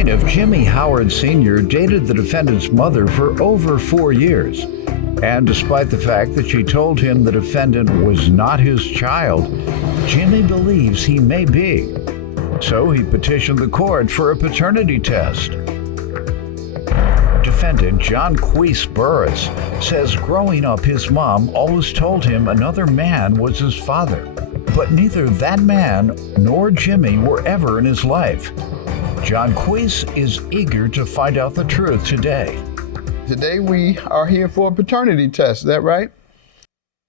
plaintiff, Jimmy Howard Sr., dated the defendant's mother for over 4 years. And despite the fact that she told him the defendant was not his child, Jimmy believes he may be. So he petitioned the court for a paternity test. Defendant John Queese Burris says growing up his mom always told him another man was his father, but neither that man nor Jimmy were ever in his life. John Queese is eager to find out the truth today. Today we are here for a paternity test, is that right?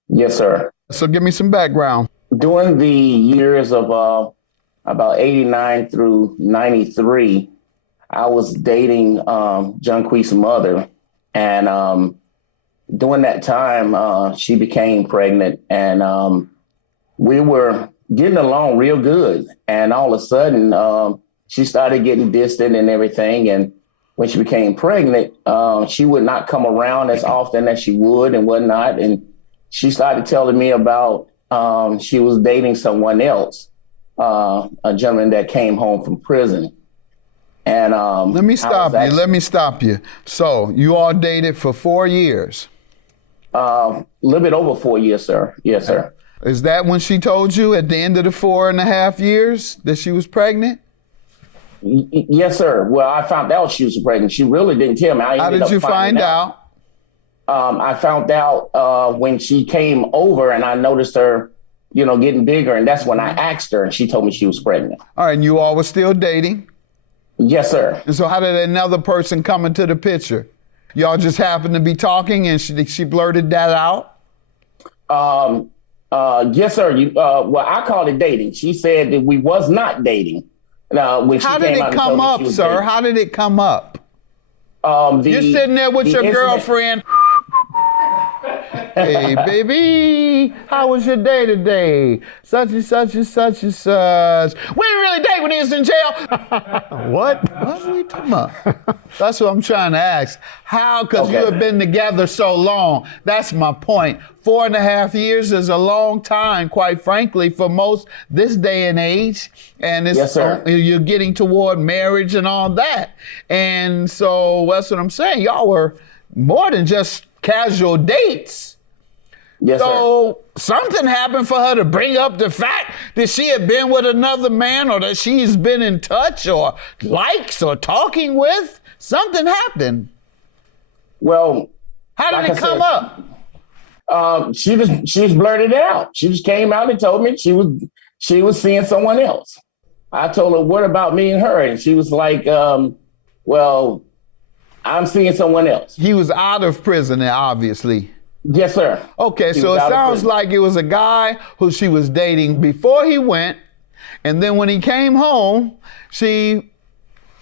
Yes, sir. So give me some background. During the years of about 89 through 93, I was dating John Queese's mother. And during that time, she became pregnant and we were getting along real good. And all of a sudden, she started getting distant and everything. And when she became pregnant, she would not come around as often as she would and whatnot. And she started telling me about she was dating someone else, a gentleman that came home from prison. And let me stop you. So you all dated for 4 years? A little bit over 4 years, sir. Yes, sir. Is that when she told you at the end of the 4.5 years that she was pregnant? Yes, sir. Well, I found out she was pregnant. She really didn't tell me. How did you find out? I found out when she came over and I noticed her, getting bigger. And that's when I asked her and she told me she was pregnant. All right. And you all were still dating? Yes, sir. And so how did another person come into the picture? Y'all just happened to be talking and she blurted that out? Yes, sir. Well, I called it dating. She said that we was not dating. How did it come up, sir? Dating. How did it come up? You're sitting there with your girlfriend. Hey, baby, how was your day today? Such and such and such and such. We didn't really date when he was in jail. What? What are we talking about? That's what I'm trying to ask. How? Because you have been together so long. That's my point. 4.5 years is a long time, quite frankly, for most this day and age. And it's, yes, sir. You're getting toward marriage and all that. And so that's what I'm saying. Y'all were more than just casual dates. Yes, so something happened for her to bring up the fact that she had been with another man or that she's been in touch or likes or talking with. Something happened. Well, how did it come up? She just blurted it out. She just came out and told me she was seeing someone else. I told her, what about me and her? And she was like, well, I'm seeing someone else. He was out of prison, obviously. Yes, sir. Okay, so it sounds like it was a guy who she was dating before he went, and then when he came home, she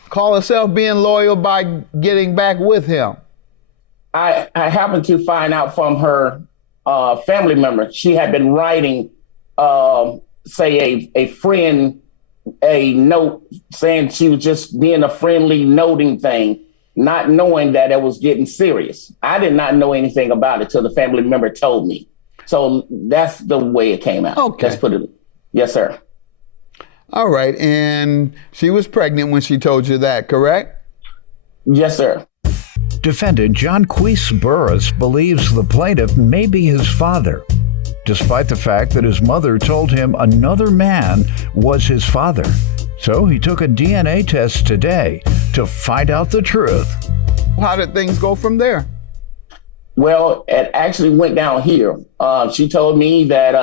called herself being loyal by getting back with him. I happened to find out from her family member, she had been writing, say, a friend, a note saying she was just being a friendly noting thing, not knowing that it was getting serious. I did not know anything about it till the family member told me. So that's the way it came out. Okay. Let's put it. Yes, sir. All right. And she was pregnant when she told you that, correct? Yes, sir. Defendant John Queese Burris believes the plaintiff may be his father, despite the fact that his mother told him another man was his father. So he took a DNA test today to find out the truth. How did things go from there? Well, it actually went down here. She told me that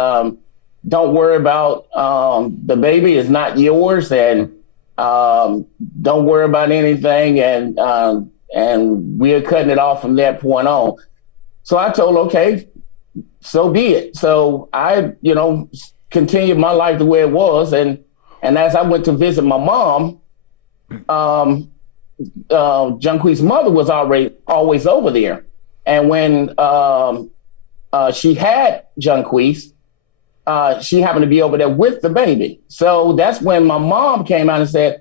don't worry about the baby is not yours, and don't worry about anything, and we're cutting it off from that point on. So I told her, okay, so be it. So I, continued my life the way it was, and as I went to visit my mom, John Queese's mother was always over there. And when she had John Queese, she happened to be over there with the baby. So that's when my mom came out and said,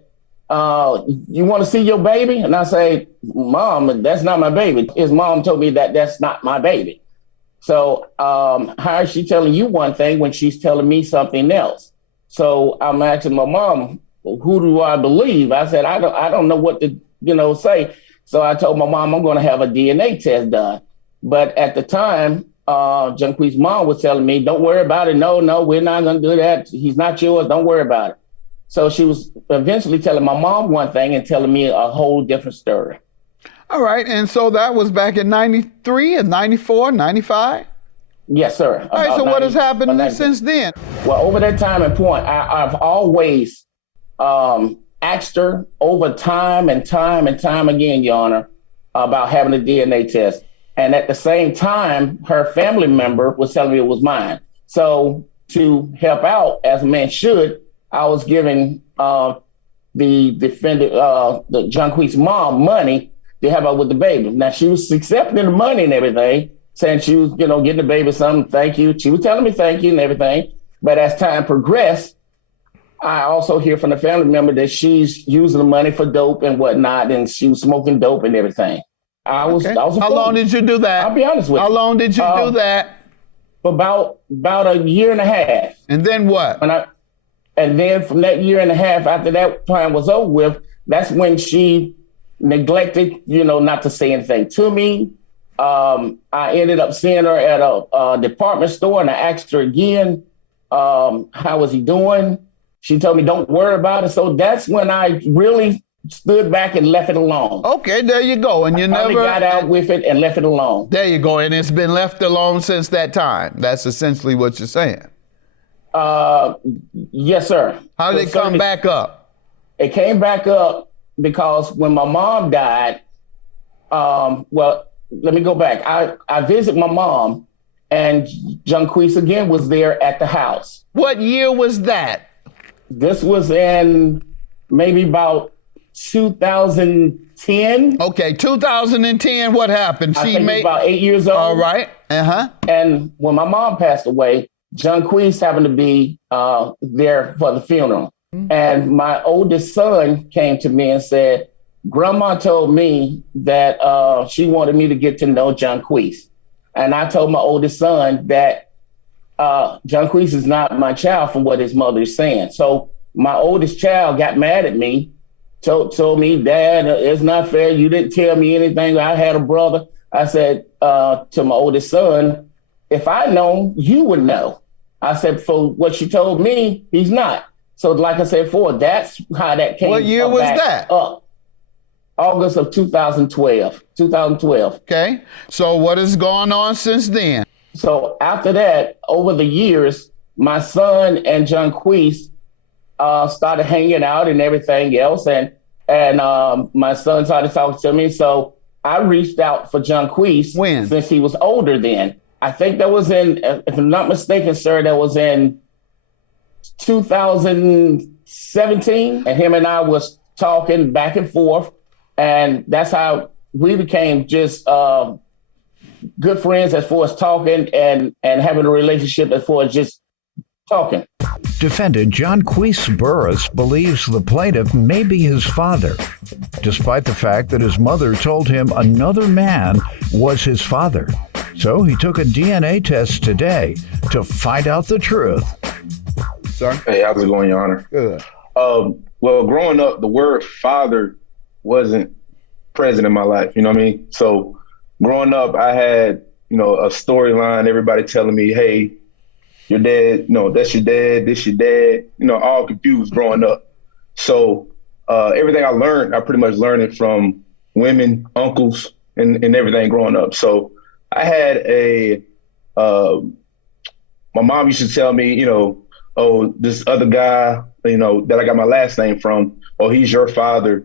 you want to see your baby? And I say, Mom, that's not my baby. His mom told me that that's not my baby. So how is she telling you one thing when she's telling me something else? So I'm asking my mom, who do I believe? I said, I don't know what to, say. So I told my mom I'm going to have a DNA test done. But at the time, Junquee's mom was telling me, don't worry about it. No, we're not going to do that. He's not yours. Don't worry about it. So she was eventually telling my mom one thing and telling me a whole different story. All right. And so that was back in 93 and 94, 95? Yes, sir. All right. So what has happened since then? Well, over that time and point, I've always asked her over time and time again, Your Honor, about having a DNA test. And at the same time, her family member was telling me it was mine. So to help out, as a man should, I was giving the defendant, the Junquee's mom, money to help out with the baby. Now, she was accepting the money and everything, saying she was, getting the baby something, thank you. She was telling me thank you and everything. But as time progressed, I also hear from the family member that she's using the money for dope and whatnot, and she was smoking dope and everything. I was How long did you do that? I'll be honest with you. How long did you do that? For about a year and a half. And then what? And then from that year and a half, after that time was over with, that's when she neglected, not to say anything to me. I ended up seeing her at a department store, and I asked her again, how was he doing? She told me, don't worry about it. So that's when I really stood back and left it alone. Okay, there you go. And you never got out with it and left it alone. There you go. And it's been left alone since that time. That's essentially what you're saying. Yes, sir. How did it come back up? It came back up because when my mom died, well, let me go back. I visit my mom, and Junquees again was there at the house. What year was that? This was in maybe about 2010. Okay, 2010, what happened? I think about 8 years old. All right. And when my mom passed away, Junquees happened to be there for the funeral. Mm-hmm. And my oldest son came to me and said, Grandma told me that she wanted me to get to know Junquees. And I told my oldest son that Junquees is not my child from what his mother is saying. So my oldest child got mad at me, told me, Dad, it's not fair. You didn't tell me anything. I had a brother. I said to my oldest son, if I know, you would know. I said, for what you told me, he's not. So like I said before, that's how that came. What year was that? Up. August of 2012. Okay. So what has gone on since then? So after that, over the years, my son and Junquees started hanging out and everything else. And my son started talking to me. So I reached out for Junquees. When? Since he was older then. I think that was in, if I'm not mistaken, sir, that was in 2017. And him and I was talking back and forth. And that's how we became just good friends as far as talking and having a relationship as far as just talking. Defendant Junquees Burris believes the plaintiff may be his father, despite the fact that his mother told him another man was his father. So he took a DNA test today to find out the truth. Sorry? Hey, how's it going, Your Honor? Good. Well, growing up, the word father wasn't present in my life, you know what I mean? So growing up, I had, a storyline, everybody telling me, hey, your dad, no, that's your dad, this your dad, all confused growing up. So everything I learned, I pretty much learned it from women, uncles, and everything growing up. So I had my mom used to tell me, oh, this other guy, that I got my last name from, oh, he's your father.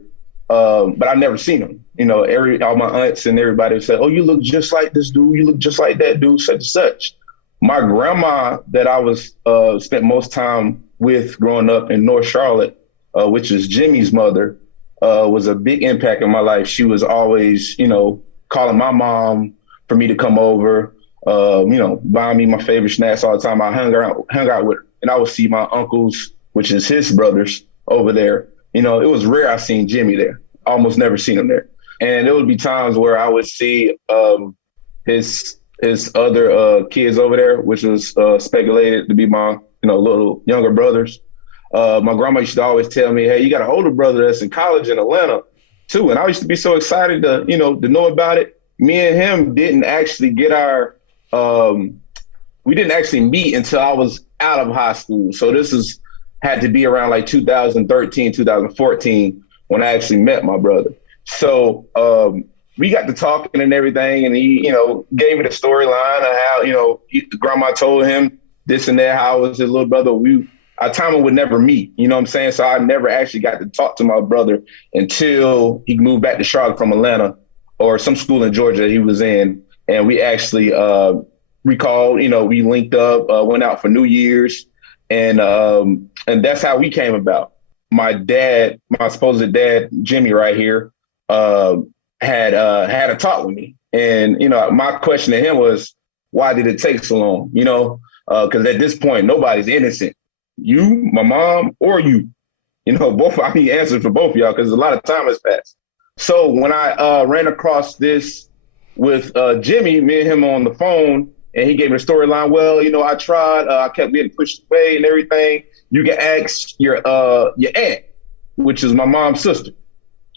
But I've never seen him. All my aunts and everybody would say, oh, you look just like this dude. You look just like that dude, such and such. My grandma that I was spent most time with growing up in North Charlotte, which is Jimmy's mother, was a big impact in my life. She was always, calling my mom for me to come over, buying me my favorite snacks all the time. I hung out with her, and I would see my uncles, which is his brothers, over there. It was rare I seen Jimmy there. Almost never seen him there. And there would be times where I would see his other kids over there, which was speculated to be my little younger brothers. My grandma used to always tell me, hey, you got an older brother that's in college in Atlanta too. And I used to be so excited to know about it. Me and him didn't actually get we didn't actually meet until I was out of high school. So had to be around like 2013, 2014 when I actually met my brother. So we got to talking and everything, and he, gave me the storyline of how, grandma told him this and that, how I was his little brother. Our time would never meet, you know what I'm saying? So I never actually got to talk to my brother until he moved back to Charlotte from Atlanta or some school in Georgia that he was in. And we actually recalled, we linked up, went out for New Year's, and that's how we came about. My supposed dad, Jimmy right here, had a talk with me. And, my question to him was, why did it take so long? Because at this point, nobody's innocent. You, my mom, or you. Both, I need answers for both of y'all because a lot of time has passed. So when I ran across this with Jimmy, me and him on the phone, and he gave me the storyline. Well, I tried, I kept getting pushed away and everything. You can ask your aunt, which is my mom's sister.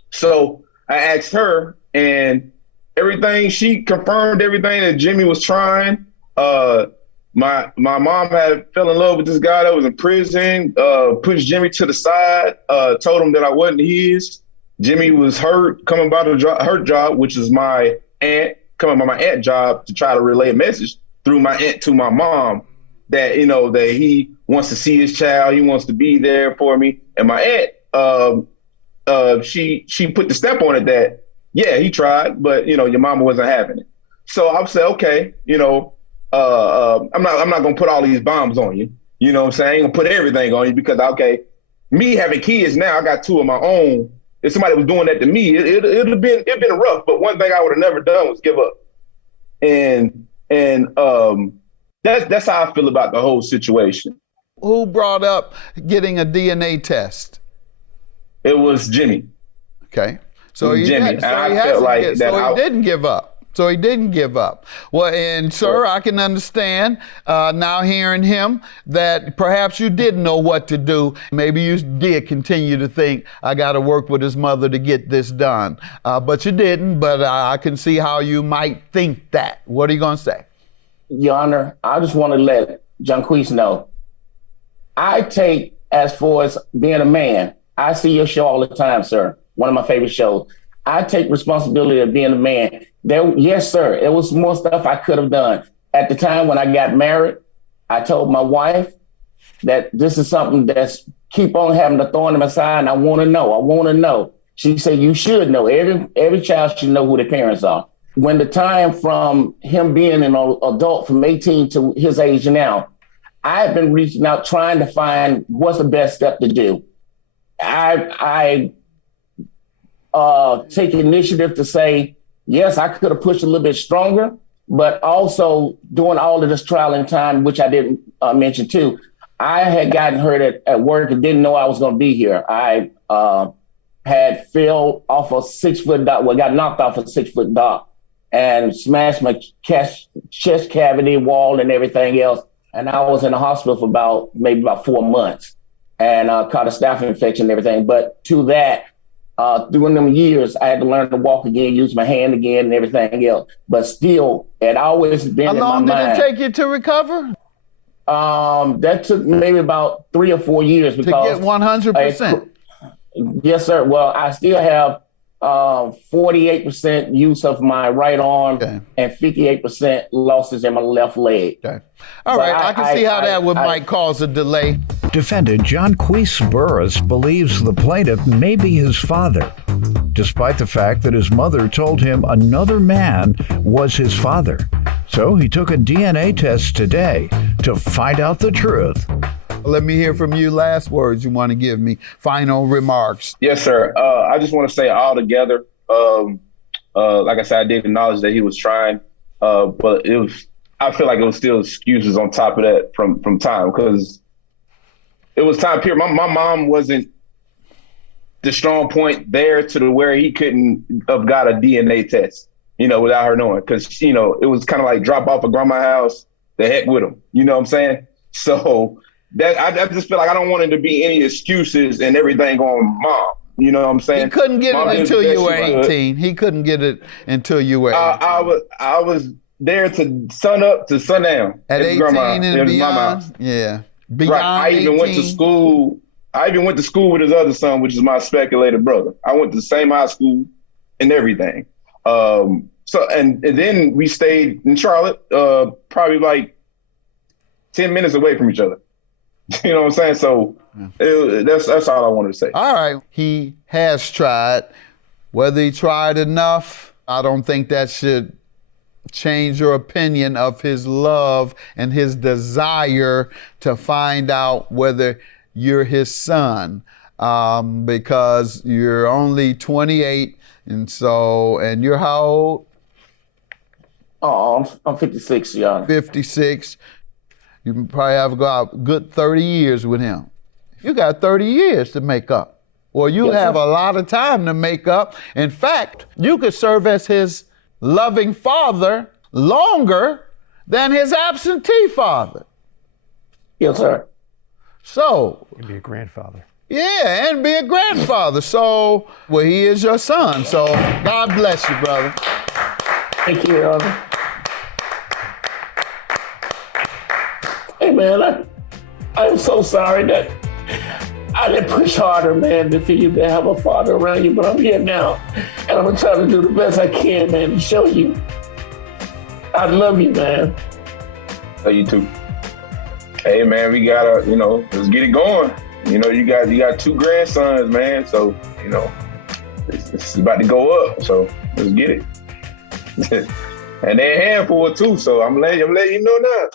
So I asked her, and everything, she confirmed everything that Jimmy was trying. My mom fell in love with this guy that was in prison, pushed Jimmy to the side, told him that I wasn't his. Jimmy was hurt coming by her job, which is my aunt, coming by my aunt's job to try to relay a message through my aunt to my mom that, that he wants to see his child, he wants to be there for me. And my aunt, she put the stamp on it that, yeah, he tried, but, your mama wasn't having it. So I would say, okay, I'm not gonna put all these bombs on you. You know what I'm saying? I ain't gonna put everything on you because, okay, me having kids now, I got two of my own. If somebody was doing that to me, it'd been rough. But one thing I would have never done was give up. And that's how I feel about the whole situation. Who brought up getting a DNA test? It was Jimmy. Okay. So he Jimmy. didn't give up. So he didn't give up. Well, and sir, I can understand now hearing him that perhaps you didn't know what to do. Maybe you did continue to think, I got to work with his mother to get this done. But you didn't, but I can see how you might think that. What are you going to say? Your Honor, I just want to let Jonquise know, I take, as far as being a man, I see your show all the time, sir. One of my favorite shows. I take responsibility of being a man. Yes, sir. It was more stuff I could have done. At the time when I got married, I told my wife that this is something that's keep on having the thorn in my side, and I want to know. She said, you should know. Every child should know who their parents are. When the time from him being an adult from 18 to his age now, I've been reaching out, trying to find what's the best step to do. I take initiative to say, yes, I could have pushed a little bit stronger, but also doing all of this trial and time, which I didn't mention too. I had gotten hurt at work and didn't know I was going to be here. I had fell off a 6-foot dock, got knocked off a 6-foot dock and smashed my chest cavity wall and everything else. And I was in the hospital for maybe about 4 months and caught a staph infection and everything. But to that, during them years, I had to learn to walk again, use my hand again and everything else. But still, it always been in my mind. How long did it take you to recover? That took maybe about 3 or 4 years. Because to get 100%? Yes, sir. Well, I still have 48% use of my right arm and 58% losses in my left leg. Okay. All right. I can see how that might cause a delay. Defendant Jonquise Burris believes the plaintiff may be his father, despite the fact that his mother told him another man was his father. So he took a DNA test today to find out the truth. Let me hear from you. Last words you want to give me. Final remarks. Yes, sir. I just want to say all together, like I said, I did acknowledge that he was trying, but I feel like it was still excuses on top of that from time, because it was time period. My mom wasn't the strong point there to where he couldn't have got a DNA test, without her knowing. Because, it was kind of like drop off at grandma's house, the heck with him. You know what I'm saying? So that I just feel like I don't want it to be any excuses and everything on mom. You know what I'm saying? He couldn't get Mom it did until the best you were she could. 18. He couldn't get it until you were 18. I was there to sun up to sundown. At 18 and his beyond? mama. Yeah. Beyond Right. I even 18? went to school. I even went to school with his other son, which is my speculated brother. I went to the same high school and everything. So then we stayed in Charlotte, probably like 10 minutes away from each other. You know what I'm saying? So that's all I wanted to say. All right. He has tried. Whether he tried enough, I don't think that should change your opinion of his love and his desire to find out whether you're his son, because you're only 28, and you're how old? Oh, I'm 56, y'all. 56. You probably have got a good 30 years with him. You got 30 years to make up, or you Yes, have sir. a lot of time to make up. In fact, you could serve as his loving father longer than his absentee father. Yes, sir. So, He'd be a grandfather. yeah, and be a grandfather. So, well, he is your son. So, God bless you, brother. Thank you, Elder. Hey, man, I'm so sorry that I didn't push harder, man, for you to have a father around you, but I'm here now, and I'm gonna try to do the best I can, man, to show you I love you, man. Love you too. Hey man, we gotta, let's get it going. You got 2 grandsons, man. So, it's about to go up. So let's get it. And they're a handful too. So I'm letting you know now.